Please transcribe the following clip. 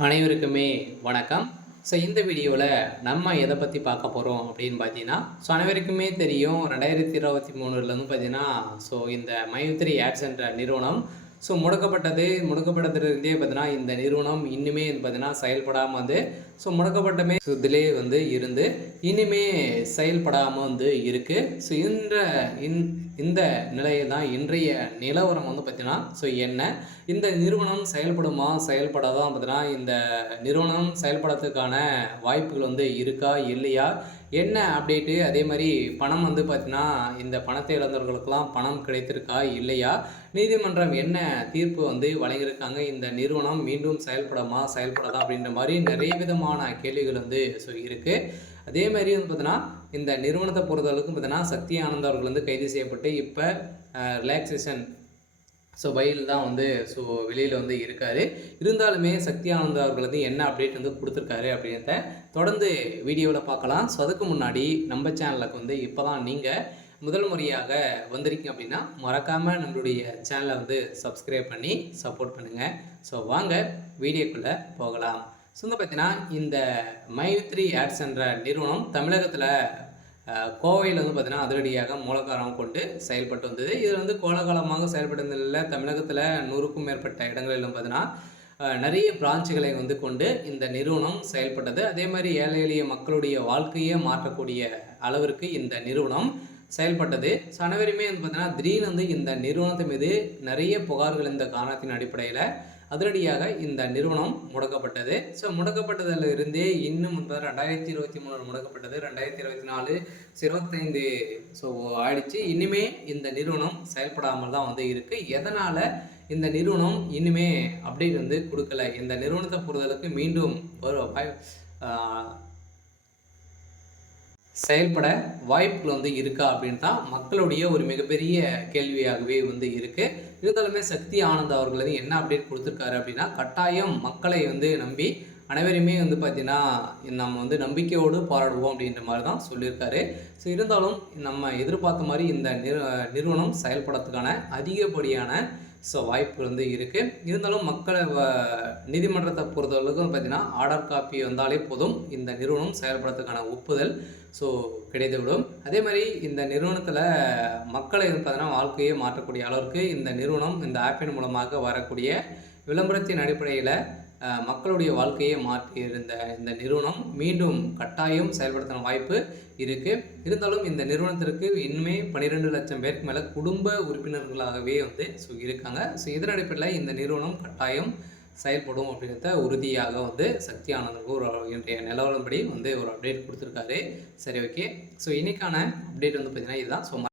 அனைவருக்குமே வணக்கம். ஸோ இந்த வீடியோவில் நம்ம எதை பற்றி பார்க்க போகிறோம் அப்படின்னு பார்த்தீங்கன்னா, அனைவருக்குமே தெரியும் 2023லேருந்து பார்த்தீங்கன்னா, இந்த மைத்ரி ஆட்ஸ் என்ற நிறுவனம் முடக்கப்பட்டதுலேருந்தே பார்த்தீங்கன்னா, இந்த நிறுவனம் இன்னுமே பார்த்தீங்கன்னா செயல்படாமல் முடக்கப்பட்டமே இதிலே இருந்து இனிமே செயல்படாமல் இருக்குது. இந்த நிலையில் தான் இன்றைய நிலவரம் பார்த்தீங்கன்னா என்ன, இந்த நிறுவனம் செயல்படுமா செயல்படாதான் பார்த்தீங்கன்னா, இந்த நிறுவனம் செயல்படுறதுக்கான வாய்ப்புகள் இருக்கா இல்லையா, என்ன அப்டேட்டு, அதே மாதிரி பணம் பார்த்தீங்கன்னா இந்த பணத்தை இழந்தவர்களுக்கெல்லாம் பணம் கிடைத்திருக்கா இல்லையா, நீதிமன்றம் என்ன தீர்ப்பு வழங்கியிருக்காங்க, இந்த நிறுவனம் மீண்டும் செயல்படாதா அப்படின்ற மாதிரி நிறைய விதமான கேள்விகள் இருக்குது. அதே மாதிரி பார்த்தீங்கன்னா இந்த நிறுவனத்தை பொறுத்தளவுக்கு பார்த்தீங்கன்னா சக்தி ஆனந்த் அவர்கள் கைது செய்யப்பட்டு இப்போ ரிலாக்ஸேஷன் பையில் தான் வெளியில் இருக்கார். இருந்தாலுமே சக்தி ஆனந்த் அவர்கள் என்ன அப்டேட் கொடுத்துருக்காரு அப்படின்றத தொடர்ந்து வீடியோவில் பார்க்கலாம். அதுக்கு முன்னாடி நம்ம சேனலுக்கு இப்போ தான் நீங்கள் முதல் முறையாக வந்திருக்கீங்க அப்படின்னா மறக்காமல் நம்மளுடைய சேனலை சப்ஸ்கிரைப் பண்ணி சப்போர்ட் பண்ணுங்கள். வாங்க வீடியோக்குள்ளே போகலாம். பார்த்தீங்கன்னா இந்த மைத்ரி ஆட்ஸ் என்ற நிறுவனம் தமிழகத்தில் கோவையில் பார்த்தீங்கன்னா அதிரடியாக மூலக்காரம் கொண்டு செயல்பட்டு வந்தது. இது கோலகாலமாக செயல்பட்டதில் தமிழகத்தில் 100க்கும் மேற்பட்ட இடங்களிலும் பார்த்தீங்கன்னா நிறைய பிரான்ச்சுகளை கொண்டு இந்த நிறுவனம் செயல்பட்டது. அதே மாதிரி ஏழை எளிய மக்களுடைய வாழ்க்கையை மாற்றக்கூடிய அளவிற்கு இந்த நிறுவனம் செயல்பட்டது. அனைவருமே பார்த்தீங்கன்னா திடீர்னு இந்த நிறுவனத்தின் மீது நிறைய புகார்கள் இந்த காரணத்தின் அடிப்படையில் அதிரடியாக இந்த நிறுவனம் முடக்கப்பட்டது. முடக்கப்பட்டதில் இருந்தே இன்னும் 2023 முடக்கப்பட்டது, 2024 25 ஆயிடுச்சு. இனிமே இந்த நிறுவனம் செயல்படாமல் தான் இருக்குது. எதனால் இந்த நிறுவனம் இனிமே அப்டேட் கொடுக்கல, இந்த நிறுவனத்தை பொறுத்தளவுக்கு மீண்டும் செயல்பட வாய்ப்புகள் இருக்கா அப்படின்னு தான் மக்களுடைய ஒரு மிகப்பெரிய கேள்வியாகவே இருக்குது. இருந்தாலுமே சக்தி ஆனந்த் அவர்கள் என்ன அப்டேட் கொடுத்துருக்காரு அப்படின்னா, கட்டாயம் மக்களை நம்பி அனைவருமே பார்த்தீங்கன்னா நம்ம நம்பிக்கையோடு போராடுவோம் அப்படின்ற மாதிரி தான் சொல்லியிருக்காரு. இருந்தாலும் நம்ம எதிர்பார்த்த மாதிரி இந்த நிறுவனம் செயல்படுறதுக்கான அதிகப்படியான வாய்ப்பு இருக்குது. இருந்தாலும் மக்களை நீதிமன்றத்தை பொறுத்தவரைக்கும் பார்த்தீங்கன்னா ஆர்டர் காப்பி வந்தாலே போதும், இந்த நிறுவனம் செயல்படுறதுக்கான ஒப்புதல் கிடைத்துவிடும். அதே மாதிரி இந்த நிறுவனத்தில் மக்களை பார்த்தீங்கன்னா வாழ்க்கையை மாற்றக்கூடிய அளவிற்கு இந்த நிறுவனம் இந்த ஆப்பின் மூலமாக வரக்கூடிய விளம்பரத்தின் அடிப்படையில் மக்களுடைய வாழ்க்கையை மாற்றி இருந்த இந்த நிறுவனம் மீண்டும் கட்டாயம் செயல்படுத்தின வாய்ப்பு இருக்குது. இருந்தாலும் இந்த நிறுவனத்திற்கு இன்னுமே 12 லட்சம் பேருக்கு மேலே குடும்ப உறுப்பினர்களாகவே இருக்காங்க. இதன் அடிப்படையில் இந்த நிறுவனம் கட்டாயம் செயல்படும் அப்படின்றத உறுதியாக சக்தி ஆனந்துக்கு ஒரு இன்றைய நிலவரப்படி ஒரு அப்டேட் கொடுத்துருக்காரு. சரி, ஓகே. இன்றைக்கான அப்டேட் பார்த்தீங்கன்னா இதுதான்.